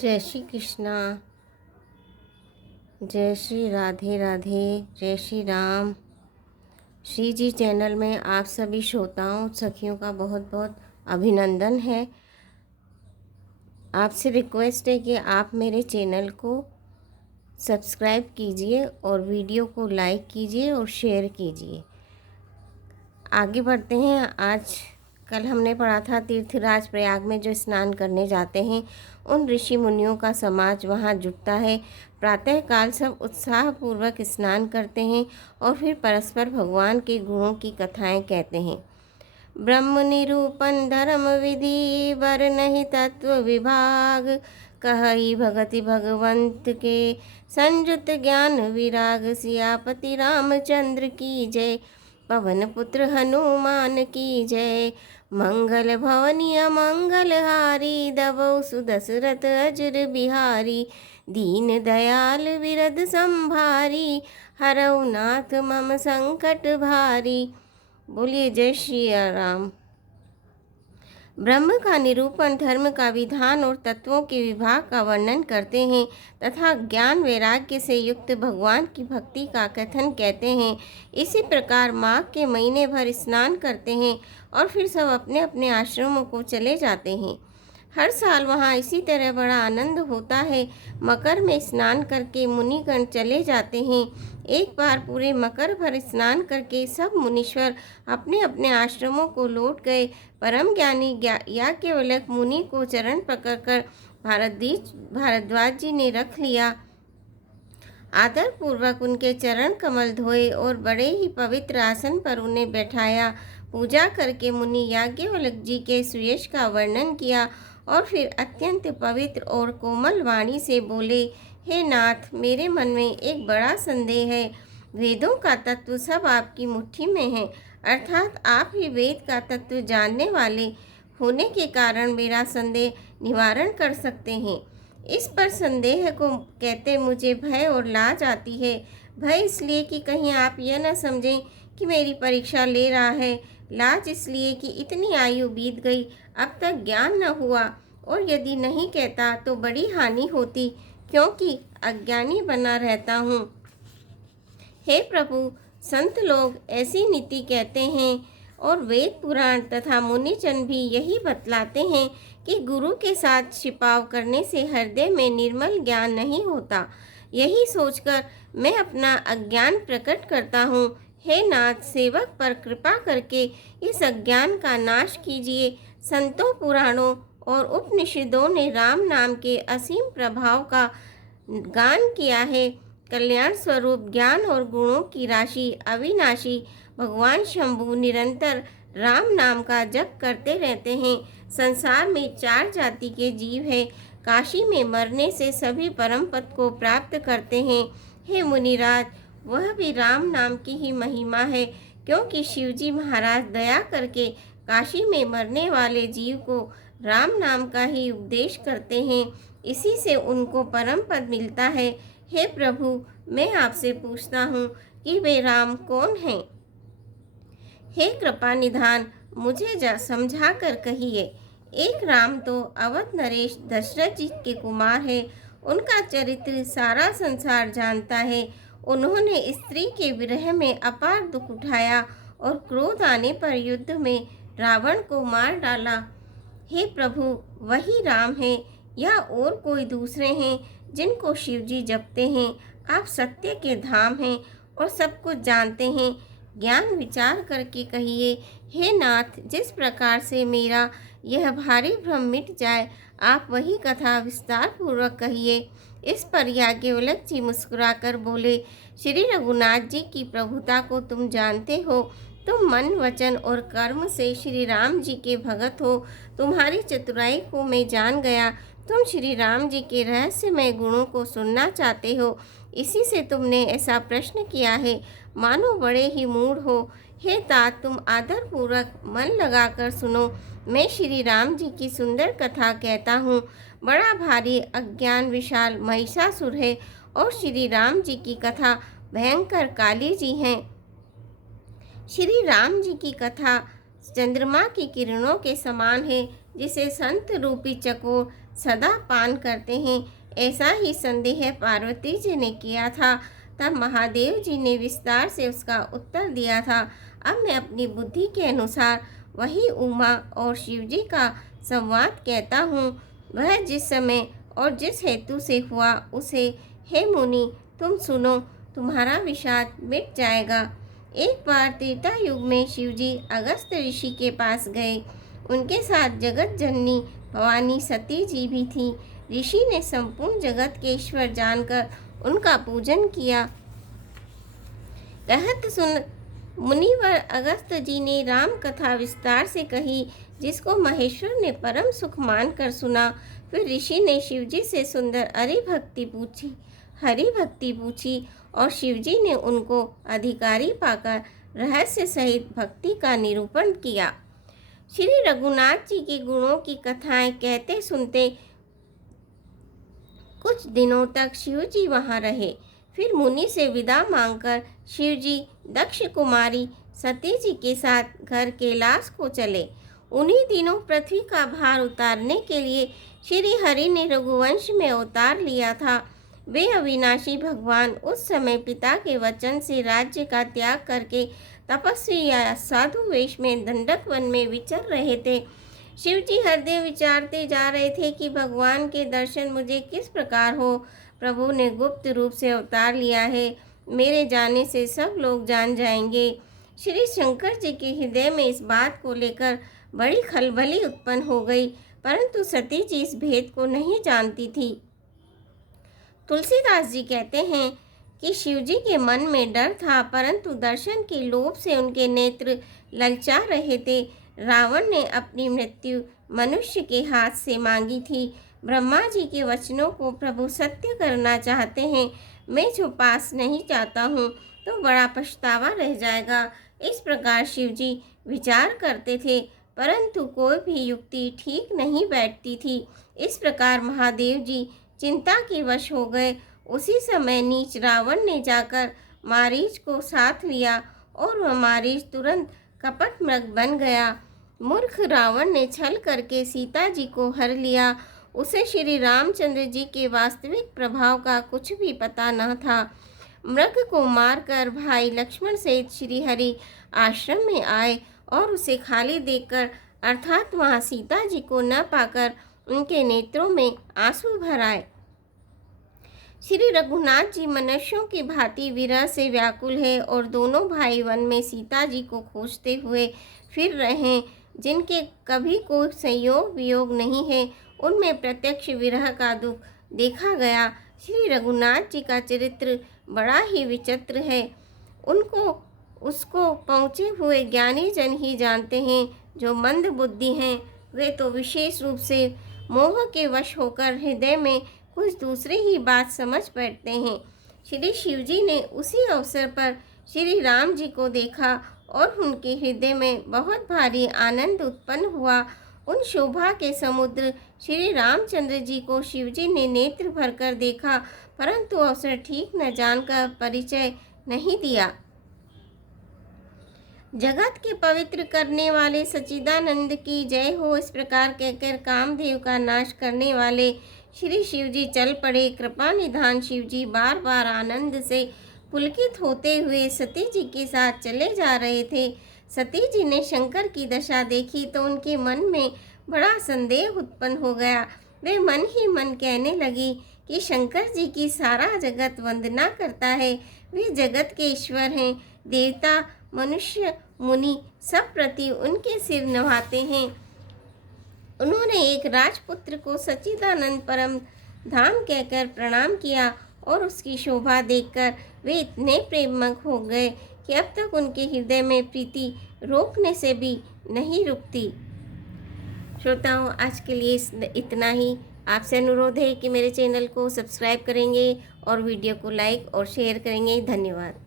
जय श्री कृष्णा। जय श्री राधे राधे। जय श्री राम। श्री जी चैनल में आप सभी श्रोताओं सखियों का बहुत बहुत अभिनंदन है। आपसे रिक्वेस्ट है कि आप मेरे चैनल को सब्सक्राइब कीजिए और वीडियो को लाइक कीजिए और शेयर कीजिए। आगे बढ़ते हैं। कल हमने पढ़ा था तीर्थराज प्रयाग में जो स्नान करने जाते हैं उन ऋषि मुनियों का समाज वहाँ जुटता है। प्रातःकाल सब उत्साहपूर्वक स्नान करते हैं और फिर परस्पर भगवान के गुणों की कथाएं कहते हैं। ब्रह्म निरूपण धर्म विधि वर नहीं तत्व विभाग, कहई भगति भगवंत के संयुत ज्ञान विराग। सियापति रामचंद्र की जय, पवन पुत्र हनुमान की जय। मंगल भवनी अमंगल हारी, दबौ सुदशरथ अजर बिहारी। दीन दयाल विरद संभारी, हरौ नाथ मम संकट भारी। बोलिए जय श्री राम। ब्रह्म का निरूपण, धर्म का विधान और तत्वों के विभाग का वर्णन करते हैं तथा ज्ञान वैराग्य से युक्त भगवान की भक्ति का कथन कहते हैं। इसी प्रकार माघ के महीने भर स्नान करते हैं और फिर सब अपने अपने आश्रमों को चले जाते हैं। हर साल वहाँ इसी तरह बड़ा आनंद होता है। मकर में स्नान करके मुनिगण चले जाते हैं। एक बार पूरे मकर भर स्नान करके सब मुनीश्वर अपने अपने आश्रमों को लौट गए। परम ज्ञानी याज्ञवल्क्य मुनि को चरण पकड़कर भारद्वाज जी ने रख लिया। आदर पूर्वक उनके चरण कमल धोए और बड़े ही पवित्र आसन पर उन्हें बैठाया। पूजा करके मुनि याज्ञवल्क्य जी के सुयश का वर्णन किया और फिर अत्यंत पवित्र और कोमल वाणी से बोले, हे नाथ, मेरे मन में एक बड़ा संदेह है। वेदों का तत्व सब आपकी मुट्ठी में है, अर्थात आप ही वेद का तत्व जानने वाले होने के कारण मेरा संदेह निवारण कर सकते हैं। इस पर संदेह को कहते मुझे भय और लाज आती है। भय इसलिए कि कहीं आप यह न समझें कि मेरी परीक्षा ले रहा है। लाज इसलिए कि इतनी आयु बीत गई, अब तक ज्ञान न हुआ, और यदि नहीं कहता तो बड़ी हानि होती, क्योंकि अज्ञानी बना रहता हूँ। हे प्रभु, संत लोग ऐसी नीति कहते हैं और वेद पुराण तथा मुनिजन भी यही बतलाते हैं कि गुरु के साथ छिपाव करने से हृदय में निर्मल ज्ञान नहीं होता। यही सोचकर मैं अपना अज्ञान प्रकट करता हूँ। हे नाथ, सेवक पर कृपा करके इस अज्ञान का नाश कीजिए। संतों, पुराणों और उपनिषदों ने राम नाम के असीम प्रभाव का गान किया है। कल्याण स्वरूप ज्ञान और गुणों की राशि अविनाशी भगवान शंभु निरंतर राम नाम का जप करते रहते हैं। संसार में 4 जाति के जीव हैं। काशी में मरने से सभी परम पद को प्राप्त करते हैं। हे मुनिराज, वह भी राम नाम की ही महिमा है, क्योंकि शिवजी महाराज दया करके काशी में मरने वाले जीव को राम नाम का ही उपदेश करते हैं। इसी से उनको परम पद मिलता है। हे प्रभु, मैं आपसे पूछता हूँ कि वे राम कौन हैं? हे कृपा निधान, मुझे समझा कर कहिए। एक राम तो अवध नरेश दशरथ जी के कुमार है। उनका चरित्र सारा संसार जानता है। उन्होंने स्त्री के विरह में अपार दुख उठाया और क्रोध आने पर युद्ध में रावण को मार डाला। हे प्रभु, वही राम है या और कोई दूसरे हैं जिनको शिवजी जपते हैं? आप सत्य के धाम हैं और सब कुछ जानते हैं। ज्ञान विचार करके कहिए। हे नाथ, जिस प्रकार से मेरा यह भारी भ्रम मिट जाए, आप वही कथा विस्तार पूर्वक कहिए। इस पर याज्ञवल्क्य जी मुस्कुराकर बोले, श्री रघुनाथ जी की प्रभुता को तुम जानते हो। तुम मन, वचन और कर्म से श्री राम जी के भगत हो। तुम्हारी चतुराई को मैं जान गया। तुम श्री राम जी के रहस्यमय गुणों को सुनना चाहते हो, इसी से तुमने ऐसा प्रश्न किया है। मानो बड़े ही मूढ़ हो। हे तात, तुम आदर पूर्वक मन लगाकर सुनो। मैं श्री राम जी की सुंदर कथा कहता हूँ। बड़ा भारी अज्ञान विशाल महिषासुर है और श्री राम जी की कथा भयंकर काली जी हैं। श्री राम जी की कथा चंद्रमा की किरणों के समान है, जिसे संत रूपी चकोर सदा पान करते हैं। ऐसा ही संदेह पार्वती जी ने किया था। तब महादेव जी ने विस्तार से उसका उत्तर दिया था। अब मैं अपनी बुद्धि के अनुसार वही उमा और शिव जी का संवाद कहता हूँ। वह जिस समय और जिस हेतु से हुआ उसे, हे मुनि, तुम सुनो, तुम्हारा विषाद मिट जाएगा। एक बार त्रेता युग में शिवजी अगस्त ऋषि के पास गए। उनके साथ जगत जननी भवानी सती जी भी थी। ऋषि ने संपूर्ण जगत के ईश्वर जानकर उनका पूजन किया। कहत सुन मुनिवर अगस्त जी ने राम कथा विस्तार से कही, जिसको महेश्वर ने परम सुख मानकर सुना। फिर ऋषि ने शिवजी से सुंदर हरि भक्ति पूछी और शिवजी ने उनको अधिकारी पाकर रहस्य सहित भक्ति का निरूपण किया। श्री रघुनाथ जी के गुणों की कथाएं कहते सुनते कुछ दिनों तक शिवजी वहां रहे। फिर मुनि से विदा मांगकर शिवजी दक्ष कुमारी सती जी के साथ घर कैलाश को चले। उन्हीं दिनों पृथ्वी का भार उतारने के लिए श्री हरि ने रघुवंश में अवतार लिया था। वे अविनाशी भगवान उस समय पिता के वचन से राज्य का त्याग करके तपस्वी या साधु वेश में दंडक वन में विचर रहे थे। शिव जी हृदय विचारते जा रहे थे कि भगवान के दर्शन मुझे किस प्रकार हो। प्रभु ने गुप्त रूप से अवतार लिया है, मेरे जाने से सब लोग जान जाएंगे। श्री शंकर जी के हृदय में इस बात को लेकर बड़ी खलबली उत्पन्न हो गई, परंतु सती जी इस भेद को नहीं जानती थी। तुलसीदास जी कहते हैं कि शिवजी के मन में डर था, परंतु दर्शन के लोभ से उनके नेत्र ललचा रहे थे। रावण ने अपनी मृत्यु मनुष्य के हाथ से मांगी थी। ब्रह्मा जी के वचनों को प्रभु सत्य करना चाहते हैं। मैं जो पास नहीं जाता हूँ तो बड़ा पछतावा रह जाएगा। इस प्रकार शिवजी विचार करते थे, परंतु कोई भी युक्ति ठीक नहीं बैठती थी। इस प्रकार महादेव जी चिंता के वश हो गए। उसी समय नीच रावण ने जाकर मारीच को साथ लिया और वह मारीच तुरंत कपट मृग बन गया। मूर्ख रावण ने छल करके सीता जी को हर लिया। उसे श्री रामचंद्र जी के वास्तविक प्रभाव का कुछ भी पता न था। मृग को मारकर भाई लक्ष्मण सहित श्री हरि आश्रम में आए और उसे खाली देखकर, अर्थात वहाँ सीता जी को न पाकर उनके नेत्रों में आंसू भर आए। श्री रघुनाथ जी मनुष्यों की भांति विरह से व्याकुल है और दोनों भाई वन में सीता जी को खोजते हुए फिर रहे हैं। जिनके कभी कोई संयोग वियोग नहीं है, उनमें प्रत्यक्ष विरह का दुख देखा गया। श्री रघुनाथ जी का चरित्र बड़ा ही विचित्र है। उसको पहुँचे हुए ज्ञानी जन ही जानते हैं। जो मंद बुद्धि हैं वे तो विशेष रूप से मोह के वश होकर हृदय में कुछ दूसरे ही बात समझ बैठते हैं। श्री शिवजी ने उसी अवसर पर श्री राम जी को देखा और उनके हृदय में बहुत भारी आनंद उत्पन्न हुआ। उन शोभा के समुद्र श्री रामचंद्र जी को शिवजी ने नेत्र भरकर देखा, परंतु अवसर ठीक न जानकर परिचय नहीं दिया। जगत के पवित्र करने वाले सच्चिदानंद की जय हो, इस प्रकार कहकर कामदेव का नाश करने वाले श्री शिवजी चल पड़े। कृपा निधान शिवजी बार बार आनंद से पुलकित होते हुए सती जी के साथ चले जा रहे थे। सती जी ने शंकर की दशा देखी तो उनके मन में बड़ा संदेह उत्पन्न हो गया। वे मन ही मन कहने लगी कि शंकर जी की सारा जगत वंदना करता है। वे जगत के ईश्वर हैं। देवता मनुष्य मुनि सब प्रति उनके सिर नवाते हैं। उन्होंने एक राजपुत्र को सच्चिदानंद परम धाम कहकर प्रणाम किया और उसकी शोभा देखकर वे इतने प्रेममग्न हो गए कि अब तक उनके हृदय में प्रीति रोकने से भी नहीं रुकती। श्रोताओं, आज के लिए इतना ही। आपसे अनुरोध है कि मेरे चैनल को सब्सक्राइब करेंगे और वीडियो को लाइक और शेयर करेंगे। धन्यवाद।